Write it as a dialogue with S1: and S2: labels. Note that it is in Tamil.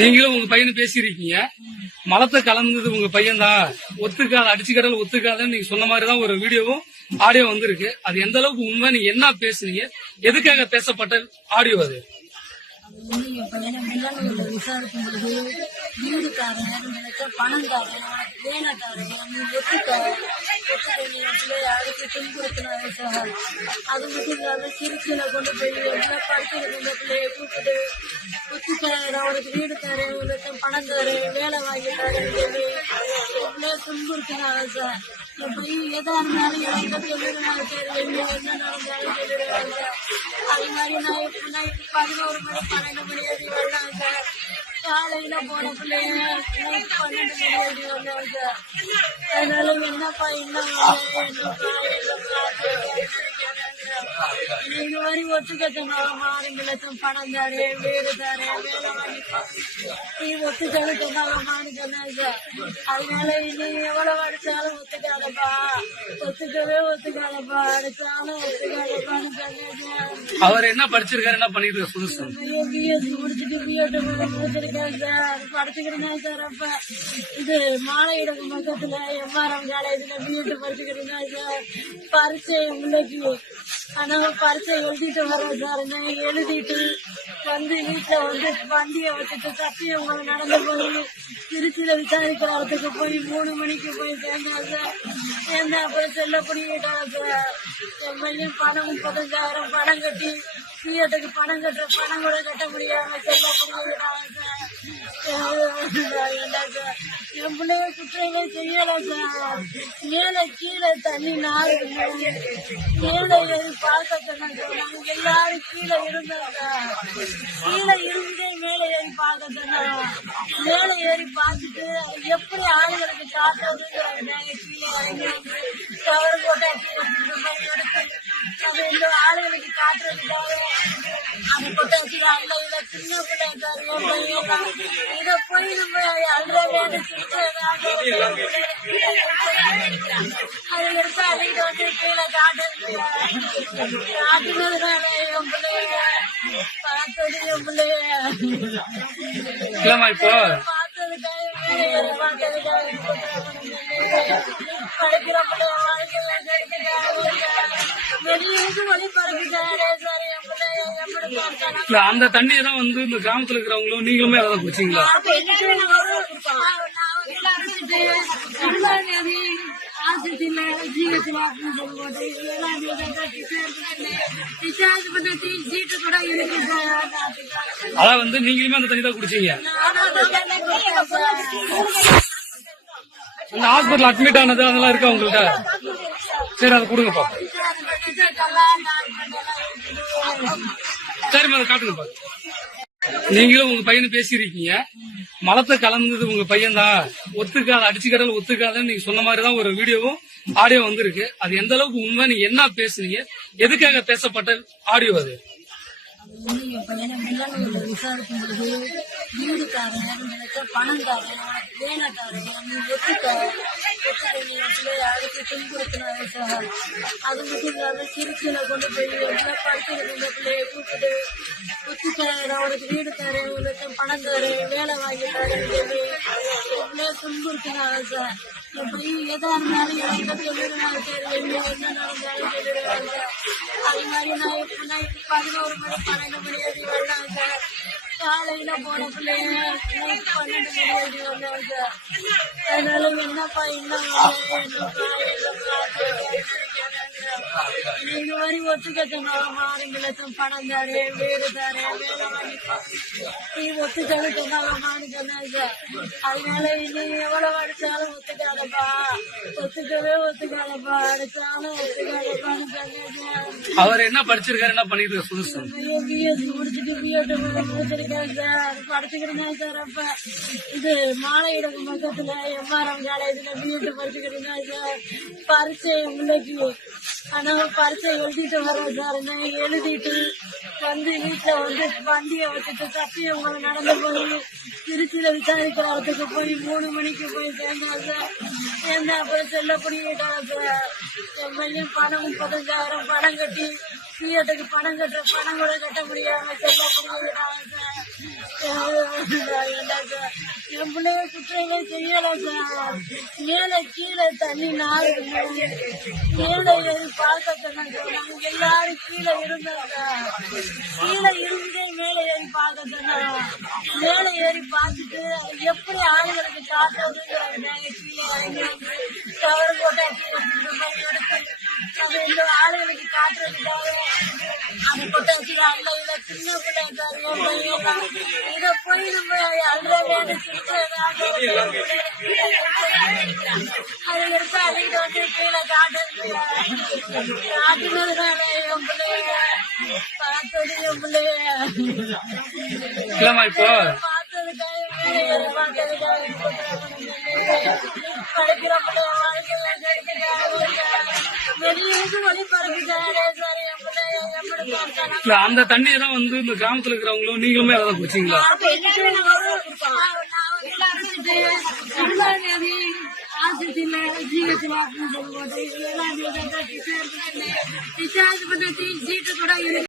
S1: நீங்களும் உங்க பையனை பேசியிருக்கீங்க. மலத்தை கலந்தது உங்க பையன் தான் ஒத்துக்காத அடிச்சு கடல் ஒத்துக்காதன்னு நீங்க சொன்ன மாதிரிதான் ஒரு வீடியோவும் ஆடியோ வந்திருக்கு. அது எந்த அளவுக்கு உண்மை நீங்க என்ன பேசுனீங்க எதுக்காக பேசப்பட்ட ஆடியோ அது?
S2: நீங்க பையனை விசாரிக்கும் பொழுது வீடுக்காரன் நினைச்ச பணம்காரன் வேலைக்காரன் நீ ஒத்துக்க ஒத்துக்க நீ பிள்ளைய அதுக்கு துன்புறுத்தினாங்க சார் அது மட்டும் இல்லாம கொண்டு போய் எல்லாம் பிள்ளைய கூப்பிட்டு வேலை சொல்லி பிள்ளைய துன்புறுத்தினாங்க சார் எதா இருந்தாலும் சொல்லிடுவாங்க சார் என்ன நடந்தாலும் சொல்லிடுவாங்க அது மாதிரி நான் பதினோரு மணி பன்னெண்டு மணி வரைக்கும் வரலாம் காலையில போன பிள்ளைங்க பன்னெண்டு மணி வரைக்கும் அதனால என்னப்பா என்ன நீங்க மாதிரி ஒத்துக்கத்தனாமா ரெண்டு லட்சம் பணம் தாரு வீடு தாரு வேலை வாங்கி நீ ஒத்துக்கல சொன்னாலமான்னு சொன்னாங்க. அதனால நீ எவ்வளவு அடிச்சாலும் ஒத்துக்காதப்பா. ஒத்துக்கவே ஒத்துக்காதப்பா. அடிச்சாலும் ஒத்துக்காதப்பான்னு சொன்னாங்க.
S1: அவர் என்ன படிச்சிருக்காரு என்ன பண்ணிட்டு சார்
S2: பிஎஸ்சி முடிச்சுட்டு பிஎட் முடிச்சிருக்கேன் சார். படிச்சுக்கிறேன் சார் அப்ப. இது மாலையிடக்கு பக்கத்துல எம்ஆர்எம் காலேஜ்ல பிஎட் படிச்சுக்கிறேன் சார். பரீட்சை என் பிள்ளைக்கு ஆனா பரிசை எழுதிட்டு வர்றது சார் எழுதிட்டு வந்து வீட்டுல வந்து வண்டியை வச்சுட்டு சத்தியவங்களை நடந்து போய் திருச்சியில விசாரிக்கிற இடத்துக்கு போய் மூணு மணிக்கு போய் சேர்ந்தாங்க. சார் அப்புறம் செல்லப்படி என் பையன் பணம் முப்பத்தஞ்சாயிரம் பணம் கட்டி பிஎட்டுக்கு பணம் கட்டுற பணம் கூட கட்ட முடியாம செல்ல சார் என்ன என் பிள்ளைய குற்றமே செய்யல சார். மேலே கீழே தண்ணி நாலு மேலே ஏறி பார்க்க சொன்னாங்க நாங்க எல்லாரும் கீழே இருந்தோம் சார் கீழே இருந்தே மேலே ஏறி பார்க்க சொன்னாங்க மேலே ஏறி பார்த்துட்டு எப்படி ஆளுங்களுக்கு காட்டுறதுங்கிறாங்க நாங்க கீழே இறங்கி கவர் போட்டாச்சு எடுத்துட்டு எடுத்து ஆளுங்களுக்கு காட்டுறதுக்காக அந்த கொட்டாச்சி அல்ல இல்ல சின்ன பிள்ளை சார் என் பையன் இதை போய் நம்ம அல்றாங்க அது எடுத்து அள்ளிட்டு வந்து கீழே காட்டுறது காட்டுனதுனால என் பிள்ளைய. பார்த்தது என் பிள்ளைய.
S1: இல்லம்மா இப்போ
S2: பார்த்ததுக்காக வீடு பார்த்ததுக்காக படிக்கிற பிள்ளைய
S1: இல்ல அந்த தண்ணியை தான் வந்து இந்த கிராமத்துல இருக்கிறவங்களும் நீங்களுமே அதை தான் குடிச்சீங்களா?
S2: சீட்டு கூட இருக்கு
S1: அதான் வந்து நீங்களுமே அந்த தண்ணி தான் குடிச்சீங்க. அந்த ஹாஸ்பிட்டல் அட்மிட் ஆனது அதெல்லாம் இருக்கா உங்கள்கிட்ட சரி அதை கொடுங்கப்பா. சரிம்மா காட்டுங்க பாரு நீங்களும் உங்க பையனு பேசியிருக்கீங்க. மலத்தை கலந்தது உங்க பையன் தான் ஒத்துக்காத அடிச்சு கடல் ஒத்துக்காதன்னு நீங்க சொன்ன மாதிரிதான் ஒரு வீடியோவும் ஆடியோ வந்திருக்கு. அது எந்த அளவுக்கு உண்மை நீங்க என்ன பேசுனீங்க எதுக்காக பேசப்பட்ட ஆடியோ அது?
S2: நீங்க பையனை வெள்ளாளூர்ல விசாரிக்கும் பொழுது வீடுக்காரன் நினைச்ச பணம்காரன் வேலைக்காரன் நீ ஒத்துக்க ஒத்துக்க நீ பிள்ளைய சார் அது மட்டும் இல்லாம திருச்சியில கொண்டு போய் எல்லாம் கூப்பிட்டு வீடு தரேன் உனக்கு பணம் தரேன் வேலை வாங்கி தரேன் சொல்லி சார் என் எதா இருந்தாலும் என்கிட்ட சொல்லிடுவாங்க என்ன நடந்தாலும் சொல்லிடுவாங்க அது மாதிரி நான் இப்ப பதினோரு மணி பன்னெண்டு மணி வரைக்கும் வரலாம் காலையில போன பிள்ளைங்க பன்னெண்டு மணி வந்தாங்க அதனால என்னப்பா என்ன என்னப்பா என்னப்பா நீங்க மாதிரி ஒத்துக்கத்தனாமா ரெண்டு லட்சம் பணம் தாரு வீடு தாரு வேலை நீ ஒத்துக்கல சொன்னாலமான்னு சொன்னாங்க அதனால நீ எவ்வளவு அடிச்சாலும் ஒத்துக்காதப்பா. ஒத்துக்கவே ஒத்துக்காதப்பா. அடிச்சாலும் ஒத்துக்காதப்பான்னு சொன்னாங்க
S1: அவர் என்ன படிச்சிருக்காரு என்ன பண்ணிட்டு சார்
S2: பிஎஸ்சி முடிச்சுட்டு பிஎட் முடிச்சிருக்கேன் சார் படிச்சுக்கிறேன் சார் அப்ப. இது மாலையிடக்கு பக்கத்துல எம்ஆர்எம் காலேஜ்ல பிஎட் படிச்சுக்கிறேன் சார் பரீட்சை என் ஆனால் ஆனா பரீட்சை எழுதிட்டு வரேன் சார் எழுதிட்டு வந்து வீட்டுல வந்து வண்டியை வச்சுட்டு சத்தியவங்களை நடந்து போய் திருச்சியில விசாரிக்கிற இடத்துக்கு போய் மூணு மணிக்கு போய் சேர்ந்தேன் சார் சேர்ந்தேன் அப்புறம் செல்லக்கூடிய பண்ணிட்டாங்க சார் என் பையன் பணம் முப்பத்தஞ்சாயிரம் பணம் கட்டி பிஎட்டுக்கு பணம் கட்டுற பணம் கூட கட்ட முடியாம செல்லக்கூடிய என் பிள்ளைய குற்றங்களே செய்யல சார். மேலே கீழே தண்ணி நாலு மேலே பார்க்க எல்லாரும் கீழே இருந்தாங்க கீழே இருந்து மேலே ஏறி பார்க்க சொன்னாங்க மேலே ஏறி பார்த்துட்டு எப்படி ஆளுங்களுக்கு காட்டுறதுங்கிறது நாங்க கீழே இறங்கி வந்து கவர் எடுத்து அது இந்த ஆளுங்களுக்கு காட்டுறதுக்காக அந்த கொட்டாச்சி அல்ல இல்ல சின்ன இதை போய் நம்ம அல்றவேன்னு அது எடுத்து அள்ளிட்டு வந்து கீழே காட்டு காட்டுனதுனால
S1: இல்லம்மா இப்போ.
S2: படிக்கிற பிள்ளைய வாழ்க்கையில வெளியிருந்து சார்
S1: இல்ல அந்த தண்ணியை தான் வந்து இந்த கிராமத்துல இருக்கிறவங்களும் நீங்களுமே அதை தான் குடிச்சீங்களா
S2: டிஸ்சார்ஜ் பண்ண சீட்டு கூட இருக்கு